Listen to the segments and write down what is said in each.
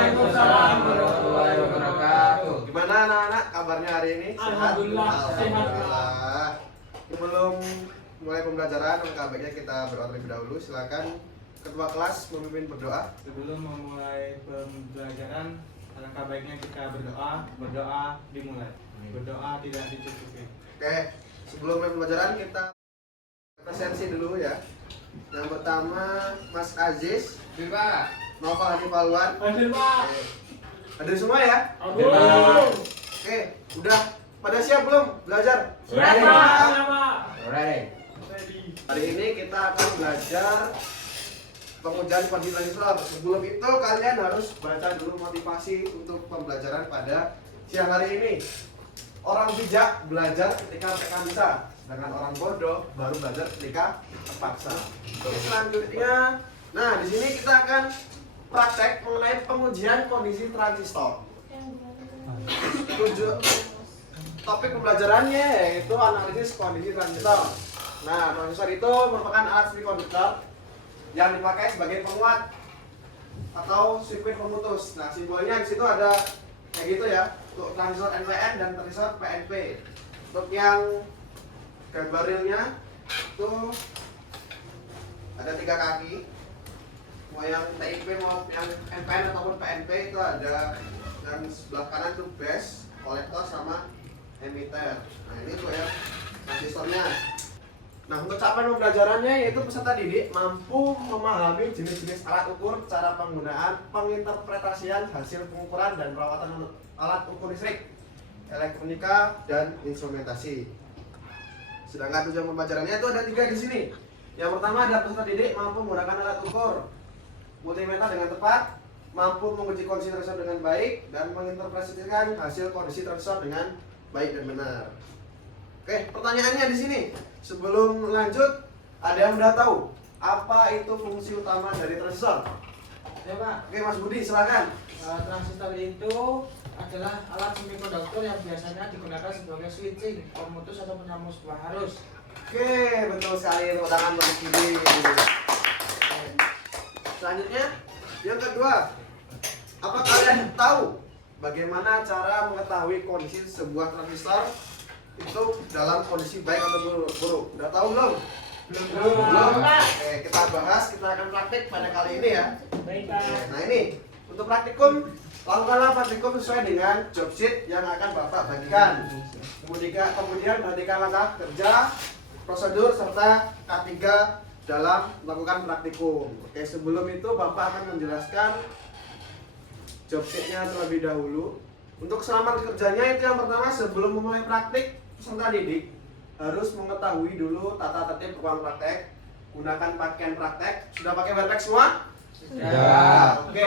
Waalaikumsalam warahmatullahi wabarakatuh. Gimana anak-anak kabarnya hari ini? Sehat? Alhamdulillah, sehat. Alhamdulillah. Sebelum mulai pembelajaran, maka baiknya kita berdoa terlebih dahulu. Silakan ketua kelas memimpin berdoa. Sebelum memulai pembelajaran, alangkah baiknya kita berdoa dimulai. Berdoa tidak dicukupi. Oke, sebelum mulai pembelajaran kita presensi dulu ya. Yang pertama Mas Aziz, Pak. Nova Hadi Palwan. Hadir, Pak. Hadir semua ya? Hadir, Pak. Oke, udah pada siap belum belajar? Siap, Pak. Hari ini kita akan belajar pengujian kondisi transistor. Sebelum itu kalian harus baca dulu motivasi untuk pembelajaran pada siang hari ini. Orang bijak belajar ketika mereka bisa, sedangkan orang bodoh baru belajar ketika terpaksa. Oke, selanjutnya, nah di sini kita akan praktek mengenai pengujian kondisi transistor. Topik pembelajarannya yaitu analisis kondisi transistor. Nah, transistor itu merupakan alat semikonduktor yang dipakai sebagai penguat atau sirkuit pemutus. Nah, simbolnya di situ ada kayak gitu ya, untuk transistor NPN dan transistor PNP. Untuk yang gambar realnya itu ada 3 kaki. Mau yang TIP mau yang NPN ataupun PNP itu ada yang sebelah kanan itu base, kolektor sama emitter. Nah, ini tuh ya transistornya. Nah, untuk capaian pembelajarannya yaitu peserta didik mampu memahami jenis-jenis alat ukur, cara penggunaan, penginterpretasian hasil pengukuran dan perawatan alat ukur listrik, elektronika dan instrumentasi. Sedangkan tujuan pembelajarannya itu ada 3 di sini. Yang pertama adalah peserta didik mampu menggunakan alat ukur multimeter dengan tepat, mampu menguji kondisi transistor dengan baik, dan menginterpretasikan hasil kondisi transistor dengan baik dan benar. Oke, pertanyaannya di sini. Sebelum lanjut, ada yang udah tahu apa itu fungsi utama dari transistor? Ya, Pak. Oke, Mas Budi, silakan. Transistor itu adalah alat semikonduktor yang biasanya digunakan sebagai switching, pemutus atau penyambung sebuah arus. Oke, betul sekali. Tepuk tangan Mas Budi. Selanjutnya, yang kedua, apa kalian tahu bagaimana cara mengetahui kondisi sebuah transistor itu dalam kondisi baik atau buruk? Udah tahu belum? Belum. Oke, kita bahas, kita akan praktik pada kali ini ya. Baik, Pak. Nah, ini untuk praktikum, lakukanlah praktikum sesuai dengan job sheet yang akan Bapak bagikan. Kemudian perhatikan langkah kerja, prosedur serta K3 dalam melakukan praktikum. Oke, sebelum itu Bapak akan menjelaskan job sheet-nya terlebih dahulu. Untuk selamat kerjanya itu yang pertama, sebelum memulai praktik, peserta didik harus mengetahui dulu tata tertib ruang praktek, gunakan pakaian praktek. Sudah pakai backpack semua? Ya. Oke.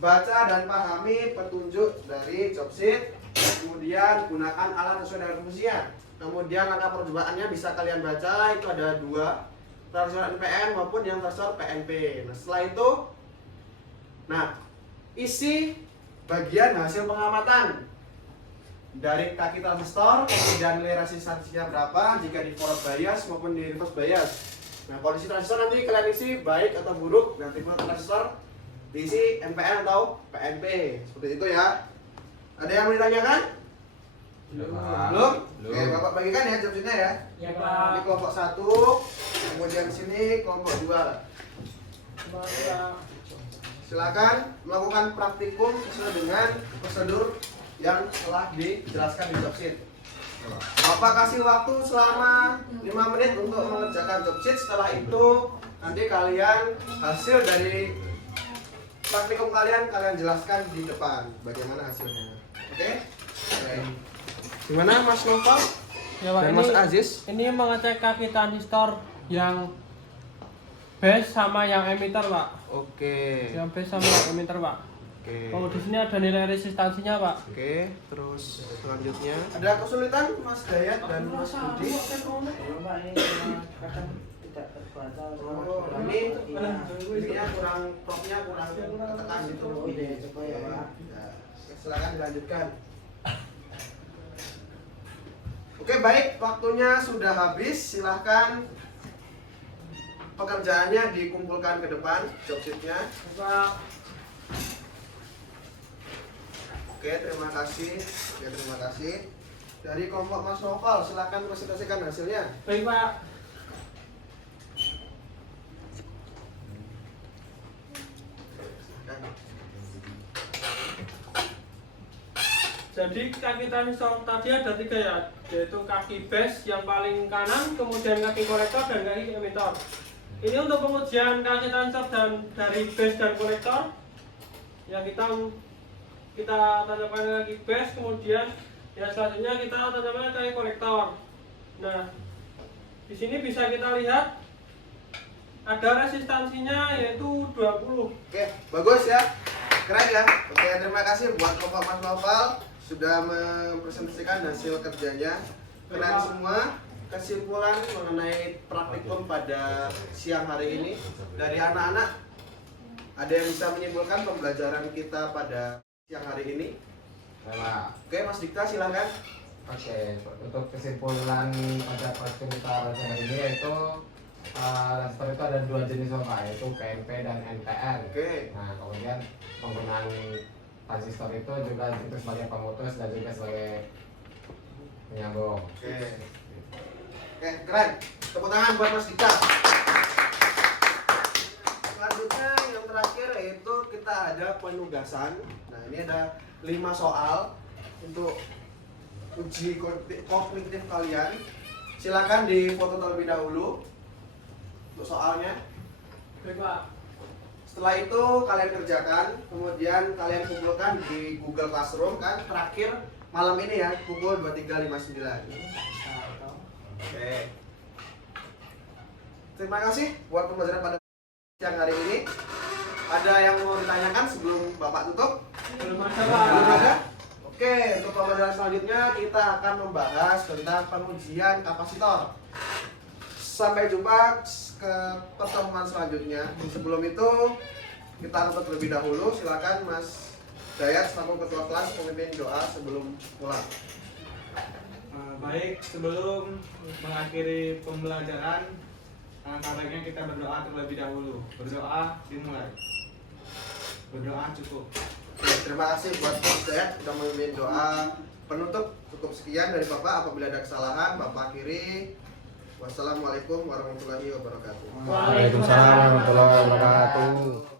Baca dan pahami petunjuk dari job sheet. Kemudian gunakan alat sesuai dengan fungsinya. Kemudian langkah percobaannya bisa kalian baca, itu ada 2, transistor NPN maupun yang transistor PNP. Nah, setelah itu, isi bagian hasil pengamatan dari kaki transistor, kemudian nilai resistansinya berapa jika di forward bias maupun di reverse bias. Nah, kondisi transistor nanti kalian isi baik atau buruk, dan tipe transistor diisi NPN atau PNP. Seperti itu ya. Ada yang mau ditanyakan? Belum? Oke, Bapak bagikan ya job sheet-nya ya. Ya, Pak. Ini kelompok 1, kemudian sini kelompok 2. Silakan melakukan praktikum sesuai dengan prosedur yang telah dijelaskan di job sheet. Bapak kasih waktu selama 5 menit untuk mengerjakan job sheet. Setelah itu nanti kalian hasil dari praktikum kalian jelaskan di depan bagaimana hasilnya. Oke? Gimana Mas Novel Ya, Pak, dan Mas Aziz? ini mengecek kaki transistor yang base sama yang emitter, Pak. Oke. Yang base sama yang emitter, Pak. Oke. Oh, di sini ada nilai resistansinya, Pak. Oke, terus selanjutnya ada kesulitan Mas Dayat dan Mas Budi? Kadang tidak terbaca. Oh, ini kurang propnya kurang ketekan gitu. Coba ya, Pak. Ya, silakan dilanjutkan. Oke, baik, waktunya sudah habis. Silahkan pekerjaannya dikumpulkan ke depan, job sheet-nya. Pak. Oke, terima kasih. Oke, terima kasih. Dari kelompok Mas Noval, silakan presentasikan hasilnya. Baik Pak. Jadi kaki transistor tadi ada 3 ya, yaitu kaki base yang paling kanan, kemudian kaki kolektor dan kaki emitter. Ini untuk pengujian kaki transistor dan dari base dan kolektor. Yang kita tanamkan kaki base, kemudian yang selanjutnya kita tanamkan kaki kolektor. Nah, di sini bisa kita lihat ada resistansinya yaitu 20. Oke, bagus ya. Keren ya. Oke, terima kasih buat kelompok Mas Noval sudah mempresentasikan hasil kerjanya. Keren semua. Kesimpulan mengenai praktikum pada siang hari ini dari anak-anak, ada yang bisa menyimpulkan pembelajaran kita pada siang hari ini? Oke, Mas Dikta silahkan. Oke, untuk kesimpulan pada praktikum kita hari ini yaitu transistor itu ada 2 jenis Pak, yaitu PNP dan NPN. Oke. Nah, kemudian penggunaan transistor itu juga sebagai pemutus dan juga sebagai penyambung. Oke. Oke, keren. Tepuk tangan buat Mas Dikta. Selanjutnya yang terakhir yaitu kita ada penugasan. Nah, ini ada 5 soal untuk uji kognitif kalian. Silakan difoto terlebih dahulu untuk soalnya. Baik Pak. Setelah itu kalian kerjakan, kemudian kalian kumpulkan di Google Classroom kan terakhir malam ini ya pukul 23.59. Oke. Terima kasih buat pembelajaran pada siang hari ini. Ada yang mau ditanyakan sebelum Bapak tutup? Belum ada Pak. Belum ada? Oke, untuk pembelajaran selanjutnya kita akan membahas tentang pengujian kapasitor. Sampai jumpa ke pertemuan selanjutnya. Sebelum itu kita tutup terlebih dahulu. Silakan Mas Dayat selaku ketua kelas memimpin doa sebelum pulang. Baik, sebelum mengakhiri pembelajaran, baiknya kita berdoa terlebih dahulu. Berdoa dimulai. Berdoa cukup. Oke, terima kasih buat Mas Dayat sudah memimpin doa penutup. Cukup sekian dari Bapak. Apabila ada kesalahan, Bapak akhiri. Wassalamualaikum warahmatullahi wabarakatuh. Waalaikumsalam warahmatullahi wabarakatuh.